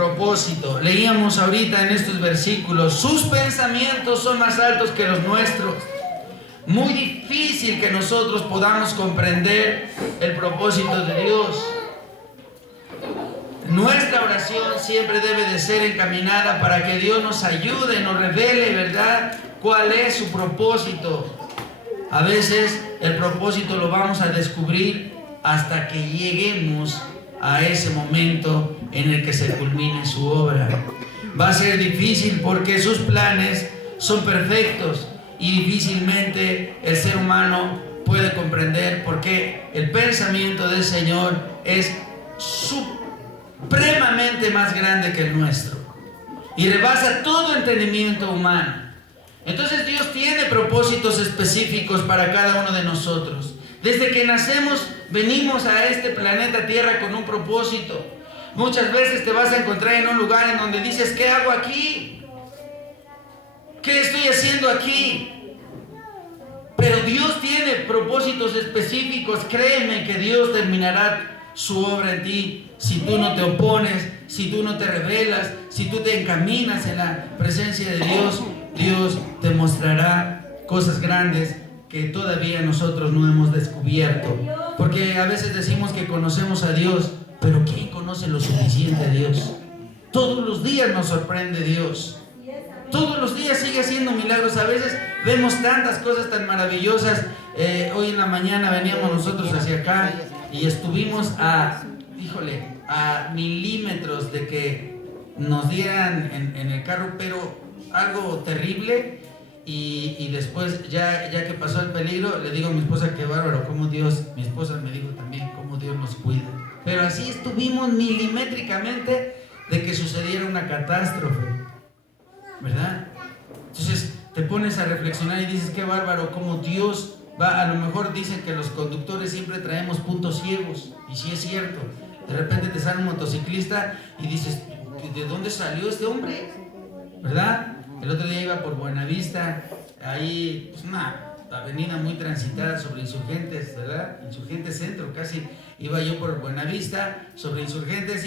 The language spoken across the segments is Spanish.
propósito. Leíamos ahorita en estos versículos, sus pensamientos son más altos que los nuestros. Muy difícil que nosotros podamos comprender el propósito de Dios. Nuestra oración siempre debe de ser encaminada para que Dios nos ayude, nos revele, ¿verdad?, cuál es su propósito. A veces el propósito lo vamos a descubrir hasta que lleguemos a ese momento en el que se culmine su obra. Va a ser difícil porque sus planes son perfectos y difícilmente el ser humano puede comprender por qué el pensamiento del Señor es supremamente más grande que el nuestro y rebasa todo entendimiento humano. Entonces Dios tiene propósitos específicos para cada uno de nosotros. Desde que nacemos venimos a este planeta Tierra con un propósito. Muchas veces te vas a encontrar en un lugar en donde dices, ¿qué hago aquí? ¿Qué estoy haciendo aquí? Pero Dios tiene propósitos específicos. Créeme que Dios terminará su obra en ti si tú no te opones, si tú no te rebelas, si tú te encaminas en la presencia de Dios. Dios te mostrará cosas grandes que todavía nosotros no hemos descubierto. Porque a veces decimos que conocemos a Dios, pero ¿quién conoce lo suficiente a Dios? Todos los días nos sorprende Dios. Todos los días sigue haciendo milagros. A veces vemos tantas cosas tan maravillosas. Hoy en la mañana veníamos nosotros hacia acá y estuvimos a milímetros de que nos dieran en el carro, pero algo terrible. Y después, ya que pasó el peligro, le digo a mi esposa, qué bárbaro, cómo Dios, mi esposa me dijo también, cómo Dios nos cuida. Pero así estuvimos milimétricamente de que sucediera una catástrofe, ¿verdad? Entonces te pones a reflexionar y dices, qué bárbaro, cómo Dios va. A lo mejor dicen que los conductores siempre traemos puntos ciegos, y sí es cierto. De repente te sale un motociclista y dices, ¿de dónde salió este hombre? ¿Verdad? El otro día iba por Buenavista, ahí, pues una avenida muy transitada sobre Insurgentes, ¿verdad? Insurgentes Centro, casi iba yo por Buenavista, sobre Insurgentes,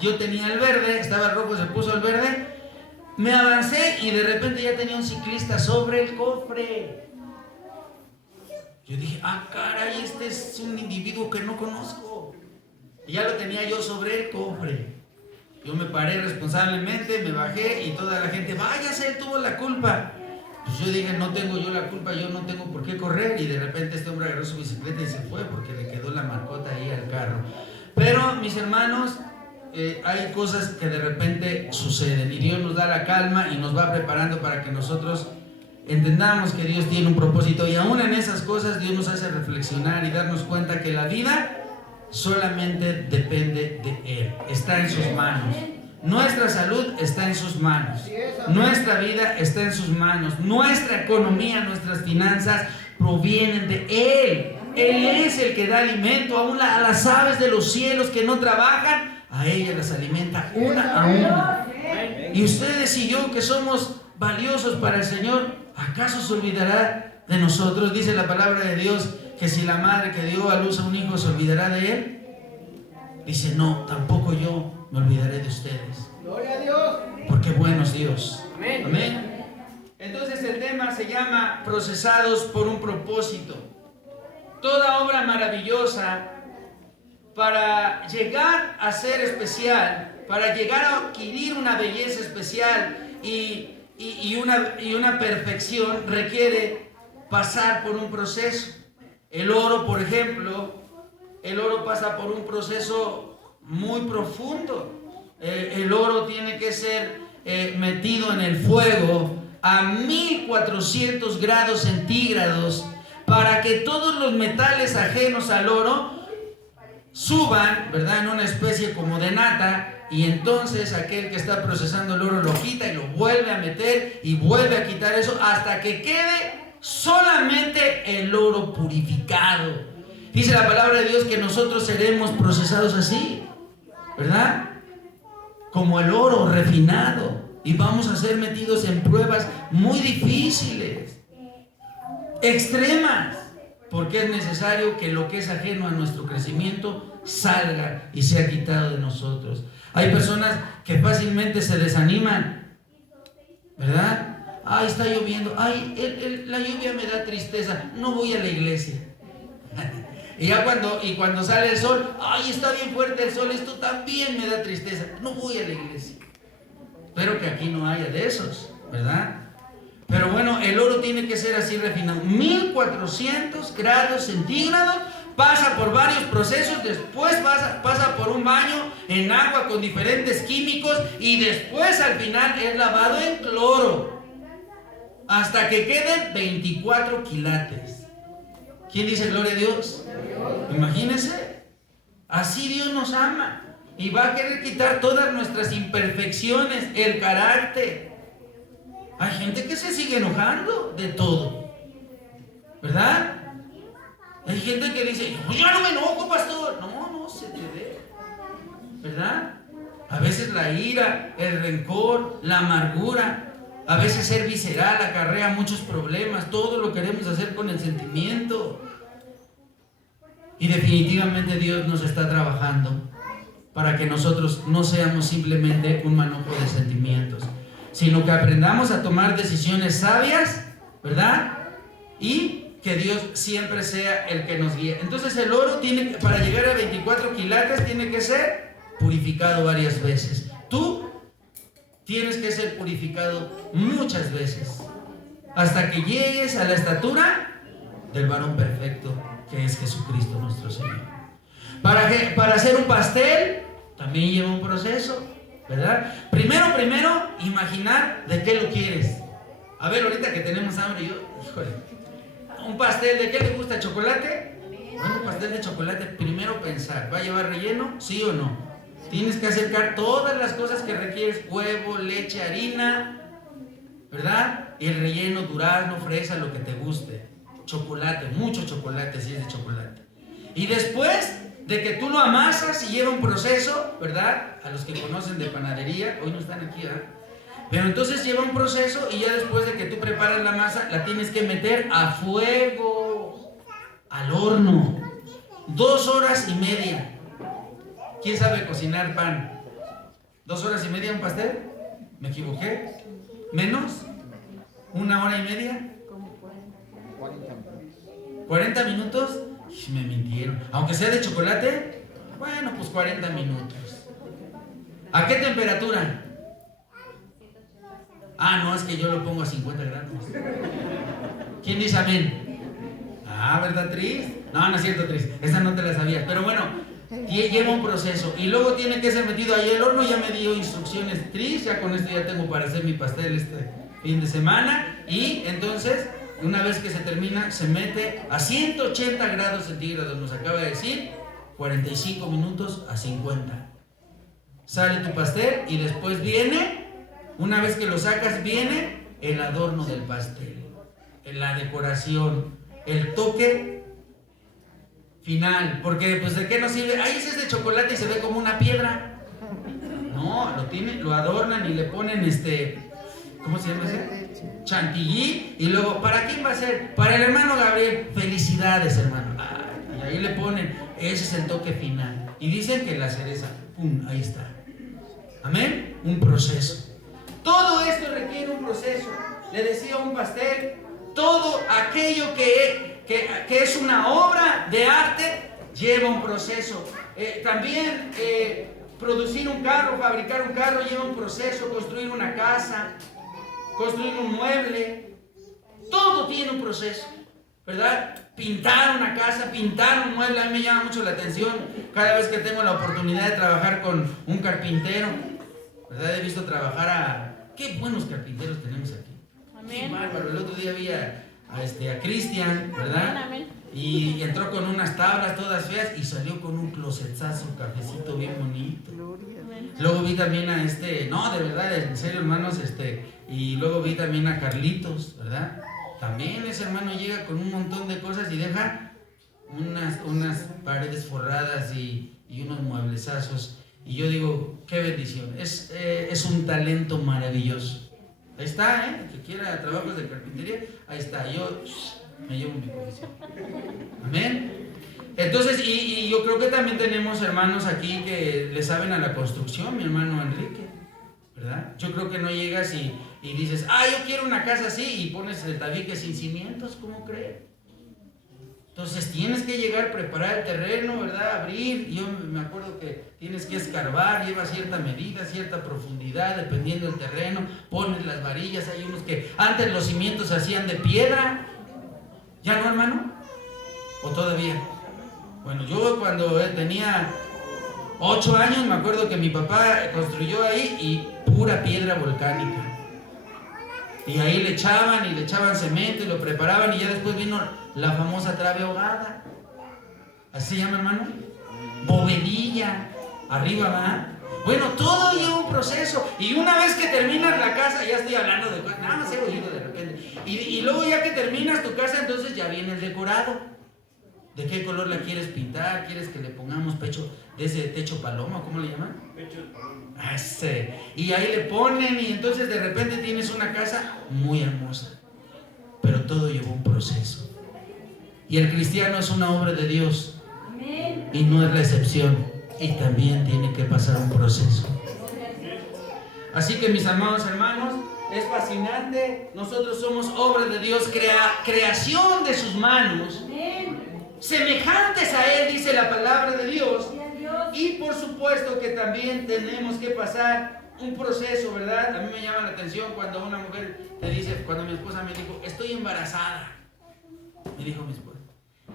yo tenía el verde, estaba el rojo, se puso el verde, me avancé y de repente ya tenía un ciclista sobre el cofre. Yo dije, caray, este es un individuo que no conozco. Y ya lo tenía yo sobre el cofre. Yo me paré responsablemente, me bajé y toda la gente, váyase, él tuvo la culpa. Pues yo dije, no tengo yo la culpa, yo no tengo por qué correr. Y de repente este hombre agarró su bicicleta y se fue porque le quedó la marcota ahí al carro. Pero mis hermanos, hay cosas que de repente suceden y Dios nos da la calma y nos va preparando para que nosotros entendamos que Dios tiene un propósito. Y aún en esas cosas Dios nos hace reflexionar y darnos cuenta que la vida solamente depende de Él, está en sus manos. Nuestra salud está en sus manos, nuestra vida está en sus manos, nuestra economía, nuestras finanzas provienen de Él. Él es el que da alimento aún a las aves de los cielos que no trabajan, a ellas las alimenta una a una. Y ustedes y yo que somos valiosos para el Señor, ¿acaso se olvidará de nosotros? Dice la palabra de Dios que si la madre que dio a luz a un hijo se olvidará de él. Dice, no, tampoco yo me olvidaré de ustedes. Gloria a Dios. Porque bueno es Dios. Amén. Amén. Entonces el tema se llama procesados por un propósito. Toda obra maravillosa para llegar a ser especial, para llegar a adquirir una belleza especial y una perfección requiere pasar por un proceso. El oro, por ejemplo, el oro pasa por un proceso muy profundo. El oro tiene que ser metido en el fuego a 1400 grados centígrados para que todos los metales ajenos al oro suban, ¿verdad?, en una especie como de nata, y entonces aquel que está procesando el oro lo quita y lo vuelve a meter y vuelve a quitar eso hasta que quede solamente el oro purificado. Dice la palabra de Dios que nosotros seremos procesados así, ¿verdad? Como el oro refinado, y vamos a ser metidos en pruebas muy difíciles, extremas, porque es necesario que lo que es ajeno a nuestro crecimiento salga y sea quitado de nosotros. Hay personas que fácilmente se desaniman, ¿verdad? Ay, está lloviendo, ay, la lluvia me da tristeza, no voy a la iglesia. Y cuando sale el sol, ay, está bien fuerte el sol, esto también me da tristeza, no voy a la iglesia. Espero que aquí no haya de esos, ¿verdad? Pero bueno, el oro tiene que ser así refinado, 1400 grados centígrados, pasa por varios procesos, después pasa por un baño en agua con diferentes químicos y después al final es lavado en cloro hasta que queden 24 quilates. ¿Quién dice gloria a Dios? Imagínense, así Dios nos ama y va a querer quitar todas nuestras imperfecciones, el carácter. Hay gente que se sigue enojando de todo, ¿verdad? Hay gente que dice, yo ya no me enojo, pastor. No se te ve, ¿verdad? A veces la ira, el rencor, la amargura, a veces ser visceral acarrea muchos problemas. Todo lo queremos hacer con el sentimiento. Y definitivamente Dios nos está trabajando para que nosotros no seamos simplemente un manojo de sentimientos, sino que aprendamos a tomar decisiones sabias, ¿verdad? Y que Dios siempre sea el que nos guíe. Entonces el oro para llegar a 24 quilates tiene que ser purificado varias veces. Tú tienes que ser purificado muchas veces hasta que llegues a la estatura del varón perfecto, que es Jesucristo nuestro Señor. Para hacer un pastel también lleva un proceso, ¿verdad? Primero, imaginar de qué lo quieres. A ver, ahorita que tenemos hambre, un pastel, ¿de qué le gusta? ¿Chocolate? Bueno, un pastel de chocolate, primero pensar, ¿va a llevar relleno? ¿Sí o no? Tienes que acercar todas las cosas que requieres, huevo, leche, harina, ¿verdad? Y el relleno, durazno, fresa, lo que te guste. Chocolate, mucho chocolate si es de chocolate. Y después de que tú lo amasas y lleva un proceso, ¿verdad? A los que conocen de panadería, hoy no están aquí, ¿verdad? Pero entonces lleva un proceso y ya después de que tú preparas la masa, la tienes que meter a fuego, al horno, 2 horas y media. ¿Quién sabe cocinar pan? 2 horas y media un pastel. ¿Me equivoqué? ¿Menos? ¿1 hora y media? 40 minutos. Me mintieron. Aunque sea de chocolate, bueno, pues 40 minutos. ¿A qué temperatura? No, es que yo lo pongo a 50 grados. ¿Quién dice amén? ¿Verdad, Tris? No es cierto, Tris. Esa no te la sabías. Pero bueno, lleva un proceso. Y luego tiene que ser metido ahí el horno. Ya me dio instrucciones, Tris. Ya con esto ya tengo para hacer mi pastel este fin de semana. Y entonces, una vez que se termina, se mete a 180 grados centígrados. Nos acaba de decir 45 minutos a 50. Sale tu pastel y después viene... Una vez que lo sacas, viene el adorno del pastel, la decoración, el toque final. Porque, pues, ¿de qué nos sirve? Ese es de chocolate y se ve como una piedra. No, lo adornan y le ponen ¿cómo se llama ese? Chantilly. Y luego, ¿para quién va a ser? Para el hermano Gabriel. Felicidades, hermano. Y ahí le ponen, ese es el toque final. Y dicen que la cereza, ¡pum! Ahí está. Amén. Un proceso. Todo esto requiere un proceso. Le decía, un pastel, todo aquello que es una obra de arte lleva un proceso. También producir un carro, fabricar un carro lleva un proceso. Construir una casa, construir un mueble, todo tiene un proceso, ¿verdad? Pintar una casa, pintar un mueble, a mí me llama mucho la atención cada vez que tengo la oportunidad de trabajar con un carpintero, ¿verdad? He visto trabajar qué buenos carpinteros tenemos aquí. Amén. Qué bárbaro. El otro día vi a Cristian, ¿verdad? Amén, amén. Y entró con unas tablas todas feas y salió con un closetazo, cafecito bien bonito. Amén. Luego vi también a no, de verdad, en serio, hermanos, y luego vi también a Carlitos, ¿verdad? También ese hermano llega con un montón de cosas y deja unas paredes forradas y unos mueblezazos. Y yo digo, qué bendición, es un talento maravilloso. Ahí está, el que quiera trabajos de carpintería, ahí está, yo me llevo mi posición. Amén. Entonces, y yo creo que también tenemos hermanos aquí que le saben a la construcción, mi hermano Enrique, ¿verdad? Yo creo que no llegas y dices, yo quiero una casa así, y pones el tabique sin cimientos, ¿cómo crees? Entonces tienes que llegar, preparar el terreno, ¿verdad? Abrir. Yo me acuerdo que tienes que escarbar, lleva cierta medida, cierta profundidad, dependiendo del terreno. Pones las varillas, hay unos que antes los cimientos se hacían de piedra. ¿Ya no, hermano? ¿O todavía? Bueno, yo cuando tenía 8 años me acuerdo que mi papá construyó ahí y pura piedra volcánica. Y ahí le echaban cemento y lo preparaban, y ya después vino la famosa trave ahogada. ¿Así se llama, hermano? Bovedilla. Arriba va. Bueno, todo lleva un proceso. Y una vez que terminas la casa, ya estoy hablando de nada más he oído de repente. Y luego ya que terminas tu casa, entonces ya viene el decorado. ¿De qué color la quieres pintar? ¿Quieres que le pongamos de ese techo paloma? ¿Cómo le llaman? Techo de paloma. Y ahí le ponen, y entonces de repente tienes una casa muy hermosa. Pero todo llevó un proceso. Y el cristiano es una obra de Dios. Y no es la excepción. Y también tiene que pasar un proceso. Así que, mis amados hermanos, es fascinante. Nosotros somos obra de Dios, creación de sus manos. Semejantes a Él, dice la palabra de Dios. Y por supuesto que también tenemos que pasar un proceso, ¿verdad? A mí me llama la atención cuando una mujer te dice, cuando mi esposa me dijo, estoy embarazada. Me dijo mi esposa.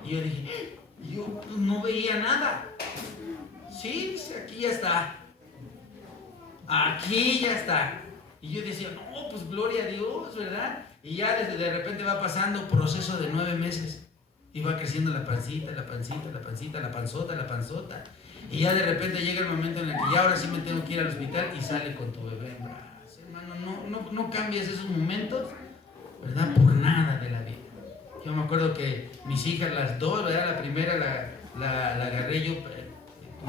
Y yo dije, yo no veía nada. Sí, aquí ya está. Aquí ya está. Y yo decía, no, pues gloria a Dios, ¿verdad? Y ya de repente va pasando proceso de 9 meses. Y va creciendo la pancita, la panzota. Y ya de repente llega el momento en el que ya ahora sí me tengo que ir al hospital y sale con tu bebé en brazos. Hermano, no cambias esos momentos, ¿verdad? Por nada de la vida. Yo me acuerdo que mis hijas, las dos, ¿verdad? La primera la agarré yo,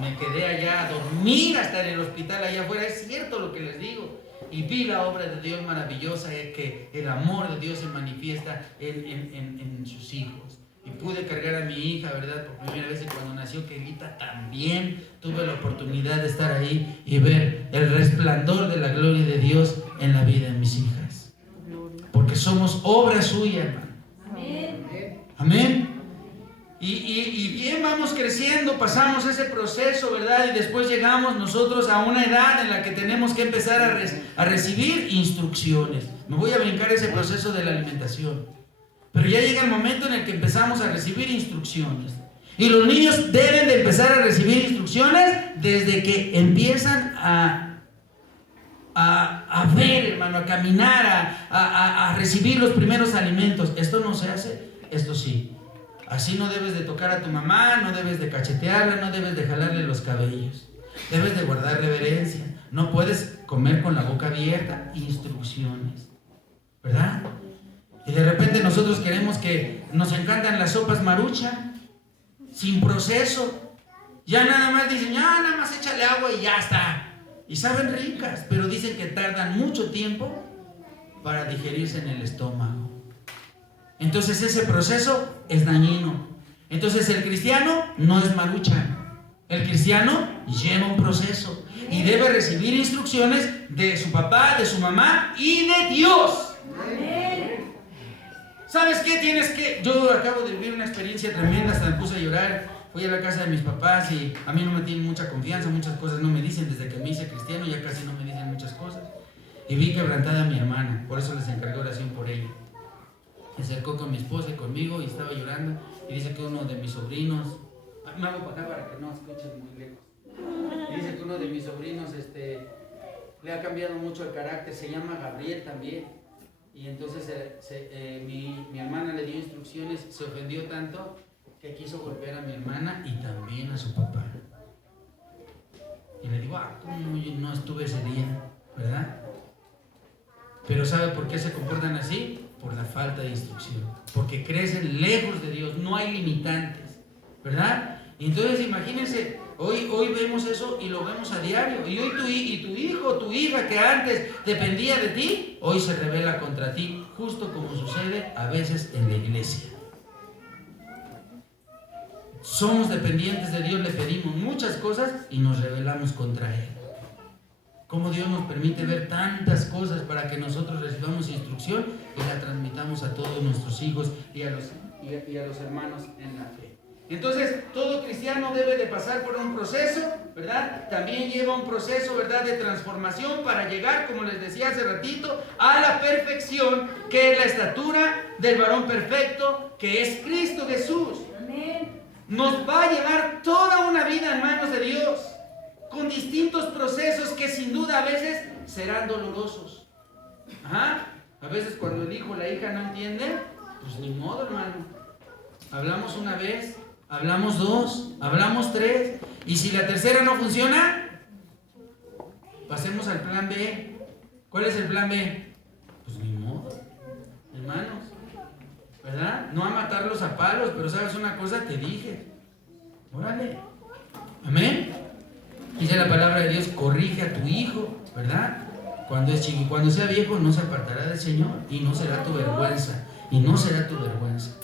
me quedé allá a dormir hasta en el hospital allá afuera. Es cierto lo que les digo. Y vi la obra de Dios maravillosa, que el amor de Dios se manifiesta en sus hijos. Y pude cargar a mi hija, ¿verdad? Por primera vez, y cuando nació Kelita también tuve la oportunidad de estar ahí y ver el resplandor de la gloria de Dios en la vida de mis hijas. Porque somos obra suya, hermano. Amén. Amén. Y bien, vamos creciendo, pasamos ese proceso, ¿verdad? Y después llegamos nosotros a una edad en la que tenemos que empezar a recibir instrucciones. Me voy a brincar ese proceso de la alimentación. Pero ya llega el momento en el que empezamos a recibir instrucciones. Y los niños deben de empezar a recibir instrucciones desde que empiezan a ver, hermano, a caminar, a recibir los primeros alimentos. Esto no se hace, esto sí. Así no debes de tocar a tu mamá, no debes de cachetearla, no debes de jalarle los cabellos. Debes de guardar reverencia. No puedes comer con la boca abierta. Instrucciones, ¿verdad? Y de repente nosotros queremos nos encantan las sopas marucha, sin proceso. Ya nada más dicen, ya nada más échale agua y ya está. Y saben ricas, pero dicen que tardan mucho tiempo para digerirse en el estómago. Entonces ese proceso es dañino. Entonces el cristiano no es marucha. El cristiano lleva un proceso y debe recibir instrucciones de su papá, de su mamá y de Dios. Amén. ¿Sabes qué? Yo acabo de vivir una experiencia tremenda, hasta me puse a llorar. Fui a la casa de mis papás y a mí no me tienen mucha confianza, muchas cosas no me dicen. Desde que me hice cristiano ya casi no me dicen muchas cosas. Y vi quebrantada a mi hermana, por eso les encargué oración por ella. Se acercó con mi esposa y conmigo y estaba llorando. Y dice que uno de mis sobrinos, me hago para acá para que no escuchen muy lejos. Y dice que uno de mis sobrinos le ha cambiado mucho el carácter, se llama Gabriel también. Y entonces mi hermana le dio instrucciones, se ofendió tanto que quiso golpear a mi hermana y también a su papá. Y le digo, ¿cómo no estuve ese día? ¿Verdad? Pero ¿sabe por qué se comportan así? Por la falta de instrucción. Porque crecen lejos de Dios, no hay limitantes, ¿verdad? Y entonces imagínense, hoy vemos eso y lo vemos a diario. Y hoy tu hijo, tu hija que antes dependía de ti, hoy se rebela contra ti, justo como sucede a veces en la iglesia. somos dependientes de Dios, le pedimos muchas cosas y nos rebelamos contra Él. Cómo Dios nos permite ver tantas cosas para que nosotros recibamos instrucción y la transmitamos a todos nuestros hijos y a los hermanos en la fe. Entonces, todo cristiano debe de pasar por un proceso, ¿verdad? También lleva un proceso, ¿verdad?, de transformación para llegar, como les decía hace ratito, a la perfección, que es la estatura del varón perfecto, que es Cristo Jesús. Amén. Nos va a llevar toda una vida en manos de Dios, con distintos procesos que sin duda a veces serán dolorosos. Ajá. A veces cuando el hijo o la hija no entiende, pues ni modo, hermano. Hablamos una vez, hablamos dos, hablamos tres, y si la tercera no funciona, pasemos al plan B. ¿Cuál es el plan B? Pues ni modo, hermanos, ¿verdad? No a matarlos a palos, pero sabes una cosa, te dije, órale, amén. Dice la palabra de Dios, corrige a tu hijo, ¿verdad? Cuando es chico, cuando sea viejo no se apartará del Señor y no será tu vergüenza, y no será tu vergüenza.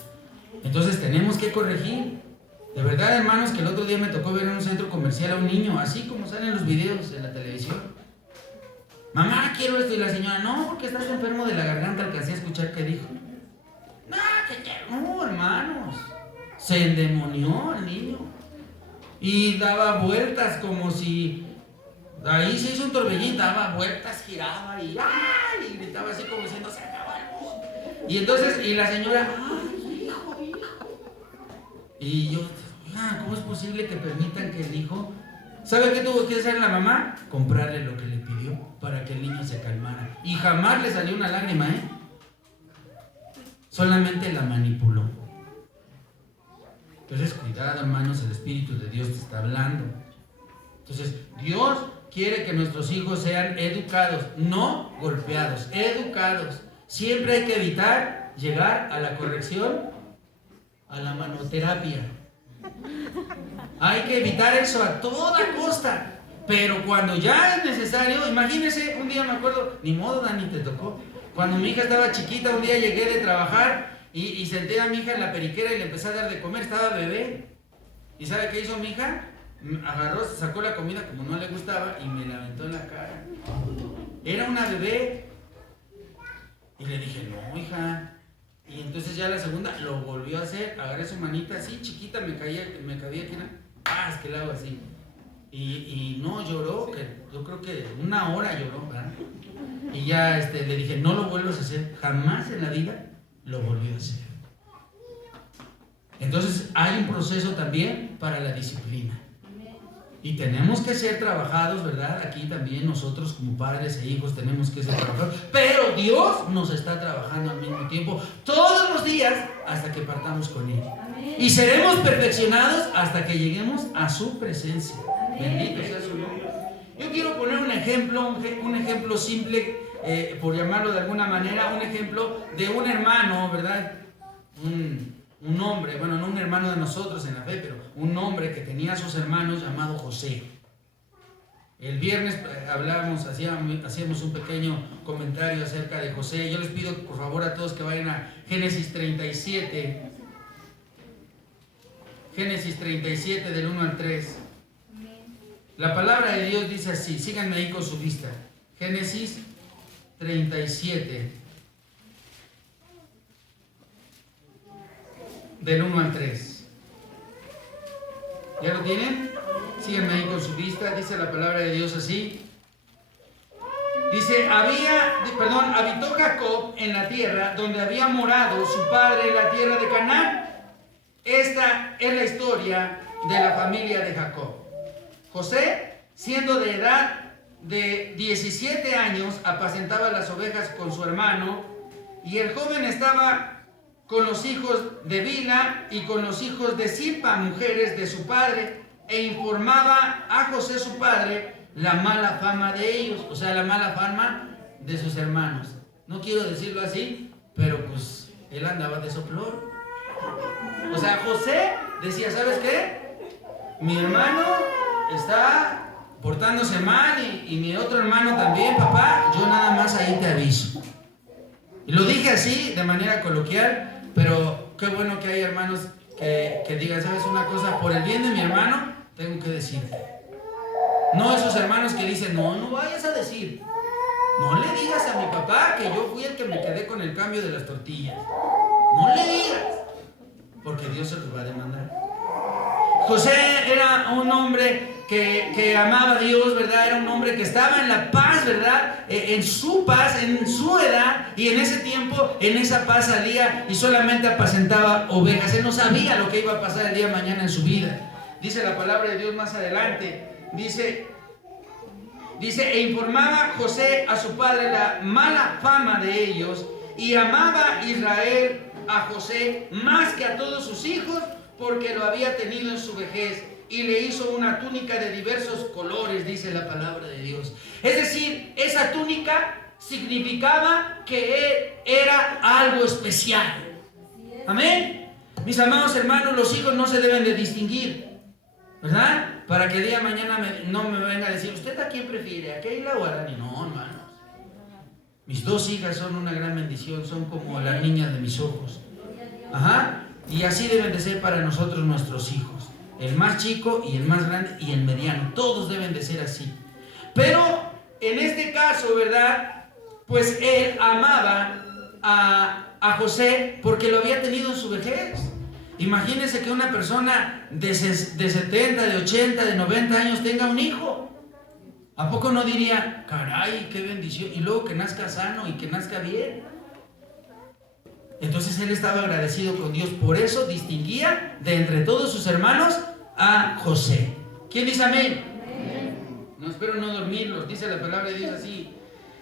Entonces tenemos que corregir. De verdad, hermanos, que el otro día me tocó ver en un centro comercial a un niño, así como salen los videos en la televisión. Mamá, quiero esto, y la señora, no, porque estás enfermo de la garganta, alcancé a escuchar que dijo. No, hermanos, se endemonió el niño y daba vueltas como si ahí se hizo un torbellino, daba vueltas, giraba y ¡ay! Y gritaba así como diciendo, se acabó el mundo. Y entonces, y la señora, ¡ay, hijo! Y yo, ¿cómo es posible que permitan que el hijo... ¿Sabe qué tuvo que hacer la mamá? Comprarle lo que le pidió para que el niño se calmara. Y jamás le salió una lágrima, ¿eh? Solamente la manipuló. Entonces, cuidado, hermanos, el Espíritu de Dios te está hablando. Entonces, Dios quiere que nuestros hijos sean educados, no golpeados, educados. Siempre hay que evitar llegar a la corrección, a la manoterapia. Hay que evitar eso a toda costa. Pero cuando ya es necesario, imagínense, un día me acuerdo, ni modo, Dani, te tocó. Cuando mi hija estaba chiquita, un día llegué de trabajar y senté a mi hija en la periquera y le empecé a dar de comer, estaba bebé. ¿Y sabe qué hizo mi hija? Agarró, sacó la comida como no le gustaba y me la aventó en la cara. Era una bebé. Y le dije, no, hija. Y entonces ya la segunda lo volvió a hacer, agarré su manita así, chiquita, me cabía aquí, ¡paz! Que la hago así. Y no, lloró, que yo creo que una hora lloró, ¿verdad? Y ya le dije, no lo vuelvas a hacer, jamás en la vida lo volvió a hacer. Entonces hay un proceso también para la disciplina. Y tenemos que ser trabajados, ¿verdad? Aquí también nosotros como padres e hijos tenemos que ser trabajados. Pero Dios nos está trabajando al mismo tiempo, todos los días, hasta que partamos con Él. Amén. Y seremos perfeccionados hasta que lleguemos a su presencia. Amén. Bendito sea su nombre. Yo quiero poner un ejemplo simple, por llamarlo de alguna manera, un ejemplo de un hermano, ¿verdad? Un hombre, bueno, no un hermano de nosotros en la fe, pero un hombre que tenía a sus hermanos llamado José. El viernes hacíamos un pequeño comentario acerca de José. Yo les pido por favor a todos que vayan a Génesis 37. Génesis 37 del 1 al 3. La palabra de Dios dice así, síganme ahí con su vista. Génesis 37. Del 1 al 3. ¿Ya lo tienen? Síganme ahí con su vista. Dice la palabra de Dios así. Dice, habitó Jacob en la tierra donde había morado su padre, la tierra de Canaán. Esta es la historia de la familia de Jacob. José, siendo de edad de 17 años, apacentaba las ovejas con su hermano, y el joven estaba con los hijos de Bilha y con los hijos de Zilpa, mujeres de su padre, e informaba a José su padre la mala fama de ellos, o sea, la mala fama de sus hermanos. No quiero decirlo así, pero pues él andaba de soplón. O sea, José decía, ¿sabes qué? Mi hermano está portándose mal y mi otro hermano también, papá, yo nada más ahí te aviso. Y lo dije así, de manera coloquial, pero qué bueno que hay hermanos que digan, ¿sabes una cosa? Por el bien de mi hermano, tengo que decirte. No esos hermanos que dicen, no vayas a decir. No le digas a mi papá que yo fui el que me quedé con el cambio de las tortillas. No le digas, porque Dios se los va a demandar. José era un hombre que amaba a Dios, ¿verdad? Era un hombre que estaba en la paz, ¿verdad? En su paz, en su edad, y en ese tiempo, en esa paz salía y solamente apacentaba ovejas. Él no sabía lo que iba a pasar el día de mañana en su vida. Dice la palabra de Dios más adelante, dice, e informaba José a su padre la mala fama de ellos, y amaba Israel a José más que a todos sus hijos, porque lo había tenido en su vejez, y le hizo una túnica de diversos colores, dice la palabra de Dios. Es decir, esa túnica significaba que él era algo especial. Amén. Mis amados hermanos, los hijos no se deben de distinguir, ¿verdad? Para que el día de mañana no me venga a decir, ¿usted a quién prefiere? ¿A Keila o a Dani? No, hermanos. Mis dos hijas son una gran bendición, son como las niñas de mis ojos. Ajá. Y así deben de ser para nosotros nuestros hijos. El más chico y el más grande y el mediano. Todos deben de ser así. Pero en este caso, ¿verdad? Pues él amaba a José porque lo había tenido en su vejez. Imagínense que una persona de 70, de 80, de 90 años tenga un hijo. ¿A poco no diría, caray, qué bendición? Y luego que nazca sano y que nazca bien. Entonces él estaba agradecido con Dios. Por eso distinguía de entre todos sus hermanos a José. ¿Quién dice amén? Amén. No, espero no dormirlos. Dice la palabra de Dios así.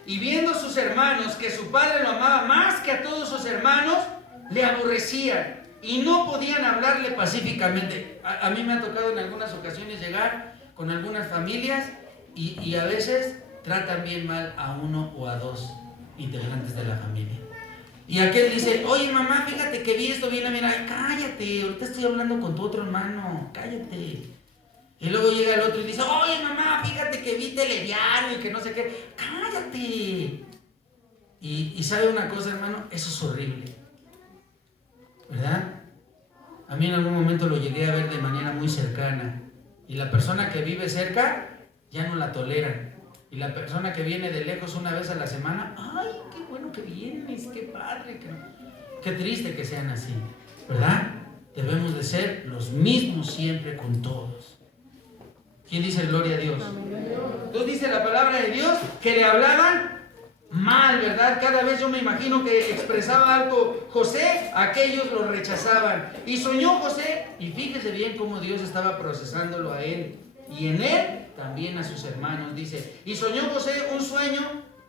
Y viendo sus hermanos que su padre lo amaba más que a todos sus hermanos, le aborrecían y no podían hablarle pacíficamente. A mí me ha tocado en algunas ocasiones llegar con algunas familias y a veces tratan bien mal a uno o a dos integrantes de la familia. Y aquel dice, oye mamá, fíjate que vi esto, viene, mira, ay, cállate, ahorita estoy hablando con tu otro hermano, cállate. Y luego llega el otro y dice, oye mamá, fíjate que vi Telediario y que no sé qué, cállate. Y sabe una cosa, hermano, eso es horrible, ¿verdad? A mí en algún momento lo llegué a ver de manera muy cercana. Y la persona que vive cerca ya no la toleran. Y la persona que viene de lejos una vez a la semana, ¡ay, qué bueno que vienes! ¡Qué padre! ¡Qué triste que sean así! ¿Verdad? Debemos de ser los mismos siempre con todos. ¿Quién dice gloria a Dios? Entonces dice la palabra de Dios que le hablaban mal, ¿verdad? Cada vez yo me imagino que expresaba algo José, aquellos lo rechazaban. Y soñó José, y fíjese bien cómo Dios estaba procesándolo a él. Y en él también a sus hermanos, dice. Y soñó José un sueño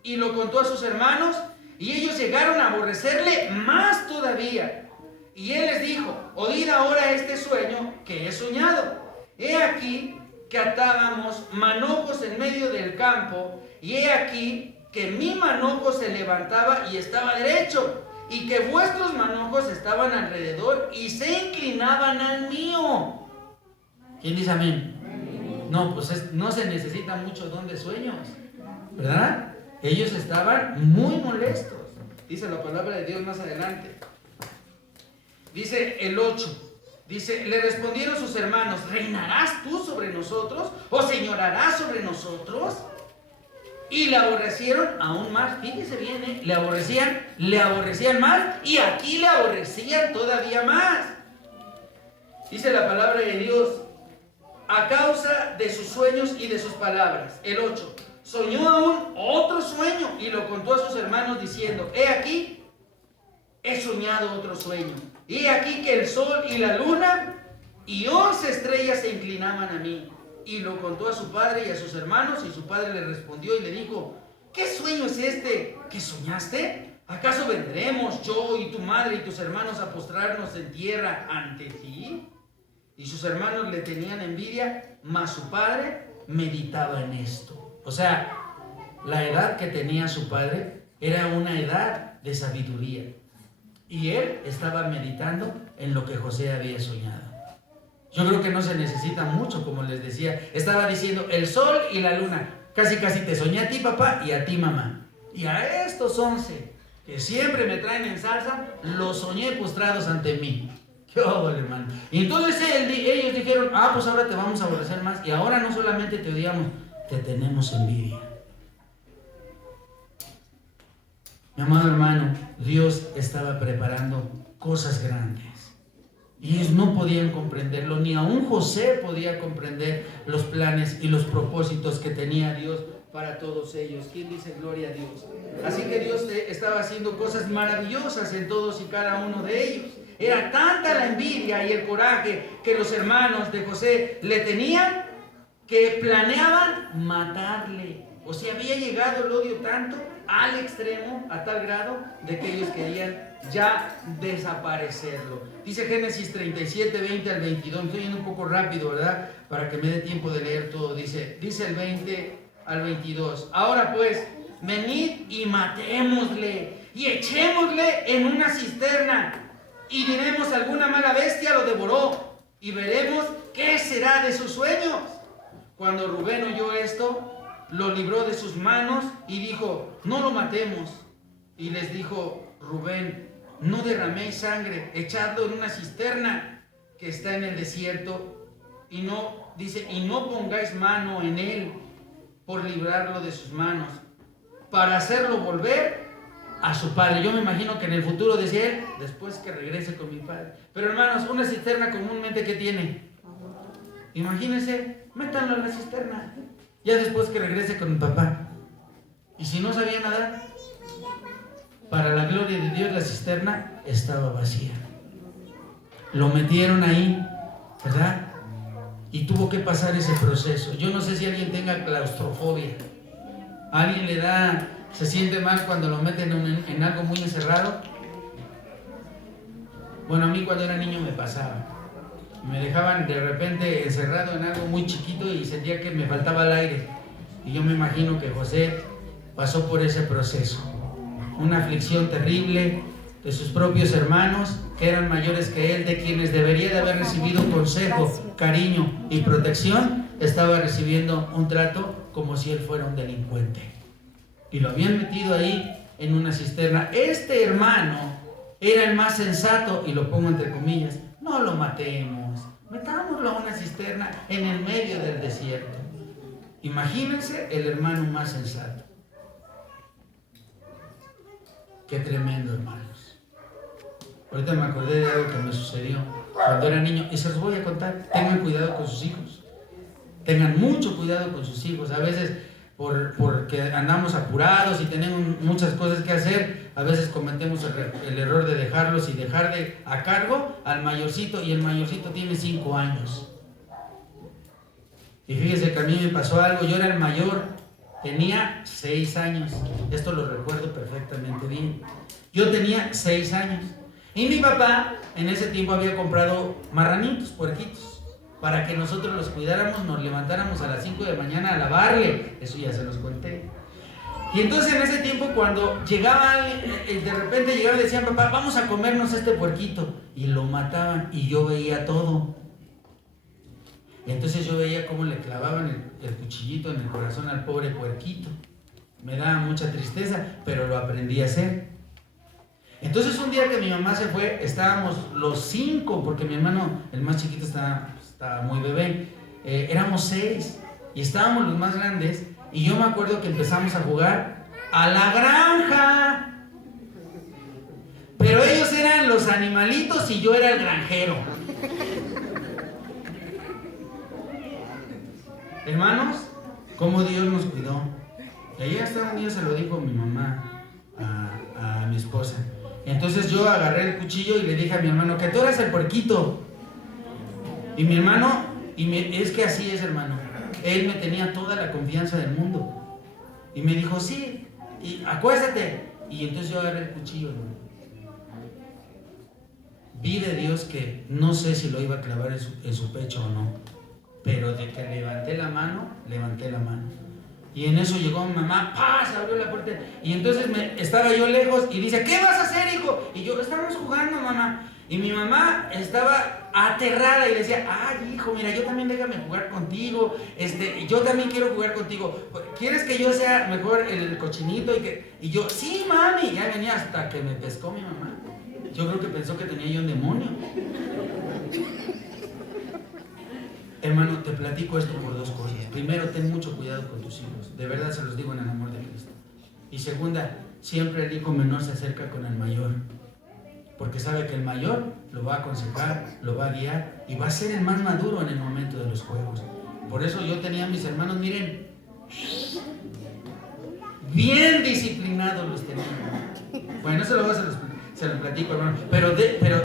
y lo contó a sus hermanos, y ellos llegaron a aborrecerle más todavía. Y él les dijo, oíd ahora este sueño que he soñado. He aquí que atábamos manojos en medio del campo, y he aquí que mi manojo se levantaba y estaba derecho, y que vuestros manojos estaban alrededor y se inclinaban al mío. ¿Quién dice amén? No, pues no se necesita mucho don de sueños, ¿verdad? Ellos estaban muy molestos. Dice la palabra de Dios más adelante. Dice el 8. Dice, le respondieron sus hermanos, ¿reinarás tú sobre nosotros? ¿O señorarás sobre nosotros? Y le aborrecieron aún más. Fíjese bien, le aborrecían más, y aquí le aborrecían todavía más. Dice la palabra de Dios, a causa de sus sueños y de sus palabras. El 8. Soñó aún otro sueño y lo contó a sus hermanos diciendo, he aquí, he soñado otro sueño. Y he aquí que el sol y la luna y 11 estrellas se inclinaban a mí. Y lo contó a su padre y a sus hermanos, y su padre le respondió y le dijo, ¿qué sueño es este que soñaste? ¿Acaso vendremos yo y tu madre y tus hermanos a postrarnos en tierra ante ti? Y sus hermanos le tenían envidia, mas su padre meditaba en esto. O sea, la edad que tenía su padre era una edad de sabiduría. Y él estaba meditando en lo que José había soñado. Yo creo que no se necesita mucho, como les decía. Estaba diciendo, el sol y la luna. Casi te soñé a ti, papá, y a ti, mamá. Y a estos 11 que siempre me traen en salsa, los soñé postrados ante mí. ¿Qué óvole, hermano? Y entonces ellos dijeron, pues ahora te vamos a aborrecer más. Y ahora no solamente te odiamos, te tenemos envidia. Mi amado hermano, Dios estaba preparando cosas grandes. Y ellos no podían comprenderlo, ni aún José podía comprender los planes y los propósitos que tenía Dios para todos ellos. ¿Quién dice gloria a Dios? Así que Dios estaba haciendo cosas maravillosas en todos y cada uno de ellos. Era tanta la envidia y el coraje que los hermanos de José le tenían, que planeaban matarle. O sea, había llegado el odio tanto al extremo, a tal grado, de que ellos querían ya desaparecerlo. Dice Génesis 37, 20 al 22. Estoy yendo un poco rápido, ¿verdad? Para que me dé tiempo de leer todo. Dice el 20 al 22. Ahora pues, venid y matémosle y echémosle en una cisterna, y diremos: alguna mala bestia lo devoró, y veremos qué será de sus sueños. Cuando Rubén oyó esto, lo libró de sus manos y dijo: no lo matemos. Y les dijo Rubén: no derraméis sangre, echadlo en una cisterna que está en el desierto, y no pongáis mano en él por librarlo de sus manos, para hacerlo volver a su padre. Yo me imagino que en el futuro, decía él, después que regrese con mi padre. Pero hermanos, una cisterna comúnmente, ¿qué tiene? Imagínense, métanlo en la cisterna, ya después que regrese con mi papá. Y si no sabía nadar, para la gloria de Dios, la cisterna estaba vacía. Lo metieron ahí, ¿verdad? Y tuvo que pasar ese proceso. Yo no sé si alguien tenga claustrofobia. ¿A alguien le da, se siente mal cuando lo meten en algo muy encerrado? Bueno, a mí cuando era niño me pasaba. Me dejaban de repente encerrado en algo muy chiquito y sentía que me faltaba el aire. Y yo me imagino que José pasó por ese proceso. Una aflicción terrible de sus propios hermanos, que eran mayores que él, de quienes debería de haber recibido consejo, cariño y protección. Estaba recibiendo un trato como si él fuera un delincuente. Y lo habían metido ahí en una cisterna. Este hermano era el más sensato, y lo pongo entre comillas: no lo matemos, metámoslo a una cisterna en el medio del desierto. Imagínense el hermano más sensato. Qué tremendo, hermanos. Ahorita me acordé de algo que me sucedió cuando era niño, y se los voy a contar. Tengan cuidado con sus hijos. Tengan mucho cuidado con sus hijos. A veces, porque andamos apurados y tenemos muchas cosas que hacer, a veces cometemos el error de dejarlos y dejar a cargo al mayorcito, y el mayorcito tiene 5 años. Y fíjese que a mí me pasó algo. Yo era el mayor, tenía 6 años. Esto lo recuerdo perfectamente bien. Yo tenía 6 años. Y mi papá en ese tiempo había comprado marranitos, puerquitos, para que nosotros los cuidáramos, nos levantáramos a las 5 de la mañana a lavarle. Eso ya se los conté. Y entonces en ese tiempo, cuando llegaba alguien, de repente llegaba y decían: papá, vamos a comernos este puerquito. Y lo mataban, y yo veía todo. Y entonces yo veía cómo le clavaban el cuchillito en el corazón al pobre puerquito. Me daba mucha tristeza, pero lo aprendí a hacer. Entonces un día que mi mamá se fue, estábamos los 5, porque mi hermano, el más chiquito, estaba muy bebé. Éramos 6 y estábamos los más grandes. Y yo me acuerdo que empezamos a jugar a la granja. Pero ellos eran los animalitos y yo era el granjero. Hermanos, cómo Dios nos cuidó. Y ahí hasta un día se lo dijo mi mamá a mi esposa. Entonces yo agarré el cuchillo y le dije a mi hermano: que tú eres el puerquito. Y mi hermano, es que así es, hermano, él me tenía toda la confianza del mundo. Y me dijo: sí, y acuéstate. Y entonces yo agarré el cuchillo, hermano. Vi de Dios que no sé si lo iba a clavar en su pecho o no, pero de que levanté la mano. Y en eso llegó mi mamá, ¡pah!, se abrió la puerta. Y entonces estaba yo lejos y dice: ¿qué vas a hacer, hijo? Y yo: estamos jugando, mamá. Y mi mamá estaba aterrada y le decía: ay, hijo, mira, yo también, déjame jugar contigo. Yo también quiero jugar contigo. ¿Quieres que yo sea mejor el cochinito? Y yo: sí, mami. Ya venía hasta que me pescó mi mamá. Yo creo que pensó que tenía yo un demonio. Hermano, te platico esto por dos cosas. Primero, ten mucho cuidado con tus hijos. De verdad se los digo en el amor de Cristo. Y segunda, siempre el hijo menor se acerca con el mayor. Porque sabe que el mayor lo va a aconsejar, lo va a guiar y va a ser el más maduro en el momento de los juegos. Por eso yo tenía a mis hermanos, miren, bien disciplinados los tenía. Bueno, eso se los platico, hermano. Pero